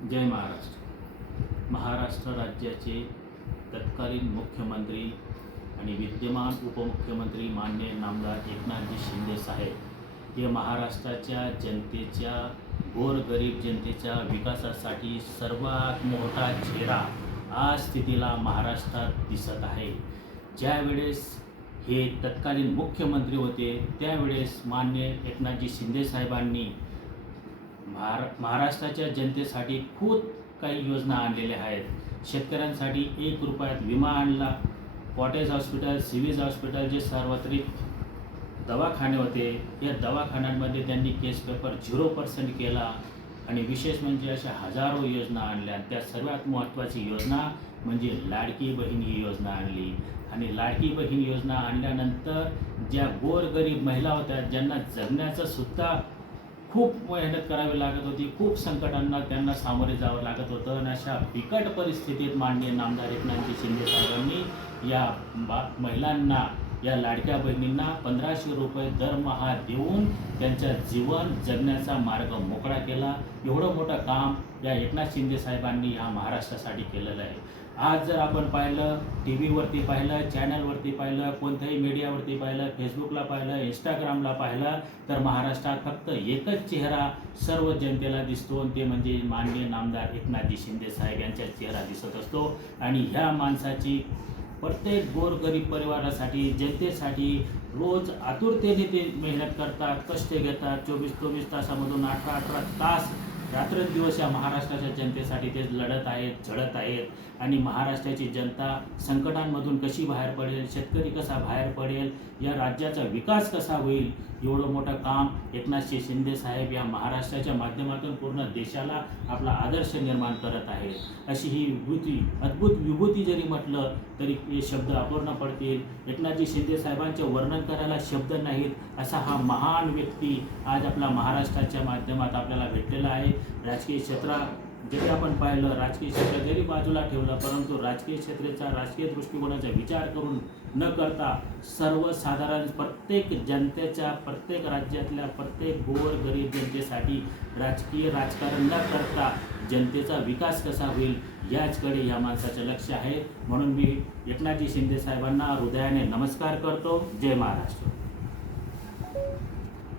जय महाराष्ट्र। महाराष्ट्र राज्याचे तत्कालीन मुख्यमंत्री आणि विद्यमान उपमुख्यमंत्री माननीय नामदार एकनाथजी शिंदे साहेब हे महाराष्ट्राच्या जनतेच्या गोरगरीब जनतेच्या विकासासाठी सर्वात मोठा चेहरा आज स्थितीला महाराष्ट्रात दिसत आहे। ज्यावेळेस हे तत्कालीन मुख्यमंत्री होते त्यावेळेस माननीय एकनाथजी शिंदे साहेबांनी महाराष्ट्राच्या जनतेसाठी खूप काही योजना आणलेल्या आहेत। शेतकऱ्यांसाठी 1 रुपयात विमा आणला, कॉटेज हॉस्पिटल, सिव्हिल हॉस्पिटल जे सार्वत्रिक दवाखाने होते या दवाखान्यांमध्ये त्यांनी केस पेपर 0% केला आणि विशेष म्हणजे अशा हजारो योजना आणल्या। त्या सर्वात महत्त्वाची योजना म्हणजे लाडकी बहीण ही योजना आणली आणि लाडकी बहीण योजना आणल्यानंतर ज्या गोरगरीब महिला होत्या ज्यांना जगण्याचं सुद्धा खूप मेहनत करावी लागत होती, खूप संकटांना त्यांना सामोरे जावं लागत होतं आणि अशा बिकट परिस्थितीत माननीय नामदार एकनाथजी शिंदे साहेबांनी या महिलांना, या लाडक्या बहिणींना 1500 रुपये दरमहा देऊन त्यांच्या जीवन जगण्याचा मार्ग मोकळा केला। एवढं मोठं काम या एकनाथ शिंदे साहेबांनी ह्या महाराष्ट्रासाठी केलेलं आहे। आज जर आपण पाहिलं, टी व्हीवरती पाहिलं, चॅनलवरती पाहिलं, कोणत्याही मीडियावरती पाहिलं, फेसबुकला पाहिलं, इंस्टाग्रामला पाहिलं तर महाराष्ट्रात फक्त एकच चेहरा सर्व जनतेला दिसतो आणि ते म्हणजे माननीय नामदार एकनाथजी शिंदे साहेब यांचा चेहरा दिसत असतो। आणि ह्या माणसाची प्रत्येक गोरगरीब परिवारासाठी, जनतेसाठी रोज आतुरतेने ते मेहनत करतात, कष्ट घेतात। 24-24 तासामधून 18-18 तास रात्रंदिवस या महाराष्ट्राच्या जनतेसाठी ते लढत आहेत, झळत आहेत आणि महाराष्ट्राची जनता संकटांमधून कशी बाहेर पडेल, शेतकरी कसा बाहेर पडेल, या राज्याचा विकास कसा होईल, एवढं मोठं काम एकनाथजी शिंदे साहेब या महाराष्ट्राच्या माध्यमातून पूर्ण देशाला आपला आदर्श निर्माण करत आहेत। अशी ही विभूती, अद्भुत विभूती जरी म्हटलं तरी हे शब्द अपूर्ण पडतील। एकनाथजी शिंदे साहेबांचे वर्णन करायला शब्द नाहीत। असा हा महान व्यक्ती आज आपला महाराष्ट्राच्या माध्यमात आपल्याला भेटलेला आहे। राजकीय क्षेत्रात जरी आपण पाहिलं, राजकीय क्षेत्र जरी बाजूला ठेवलं, परंतु राजकीय क्षेत्राचा, राजकीय दृष्टिकोनाचा विचार करून न करता सर्वसाधारण प्रत्येक जनतेच्या, प्रत्येक राज्यातल्या प्रत्येक गोरगरीब जनतेसाठी राजकीय राजकारण न करता जनतेचा विकास कसा होईल याचकडे या माणसाचं लक्ष आहे। म्हणून मी एकनाथजी शिंदे साहेबांना हृदयाने नमस्कार करतो। जय महाराष्ट्र।